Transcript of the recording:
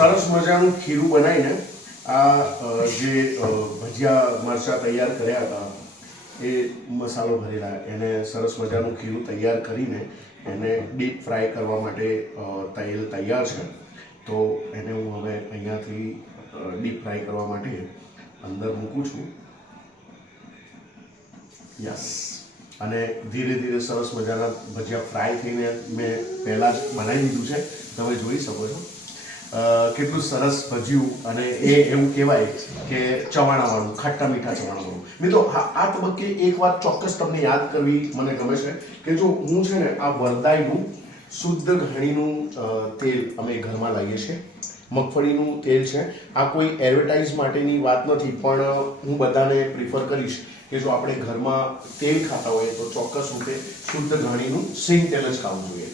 સરસ મજાનું ખીરું બનાવીને આ જે ભજીયા મરચાં તૈયાર કર્યા હતા એ મસાલો ભરેલા એને સરસ મજાનું ખીરું તૈયાર કરીને એને ડીપ ફ્રાય કરવા માટે તેલ તૈયાર છે. તો એને હું હવે અહીંયાથી ડીપ ફ્રાય કરવા માટે અંદર મૂકું છું. યસ. અને ધીરે ધીરે સરસ મજાના ભજીયા ફ્રાય થઈને મેં પહેલાં જ બનાવી દીધું છે. તમે જોઈ શકો છો કેટલું સરસ ભજીયું. અને એ એવું કહેવાય કે ચવાણાવાળું, ખાટા મીઠા ચવાણાવાળું. મિત્રો આ તબક્કે એક વાત ચોક્કસ તમને યાદ કરવી મને ગમે છે કે જો હું છે ને આ વરદાયનું શુદ્ધ ઘાણીનું તેલ અમે ઘરમાં લાવીએ છીએ. મગફળીનું તેલ છે. આ કોઈ એડવર્ટાઇઝ માટેની વાત નથી, પણ હું બધાને પ્રિફર કરીશ કે જો આપણે ઘરમાં તેલ ખાતા હોઈએ તો ચોક્કસ રૂપે શુદ્ધ ઘાણીનું સિંગ તેલ જ ખાવું જોઈએ.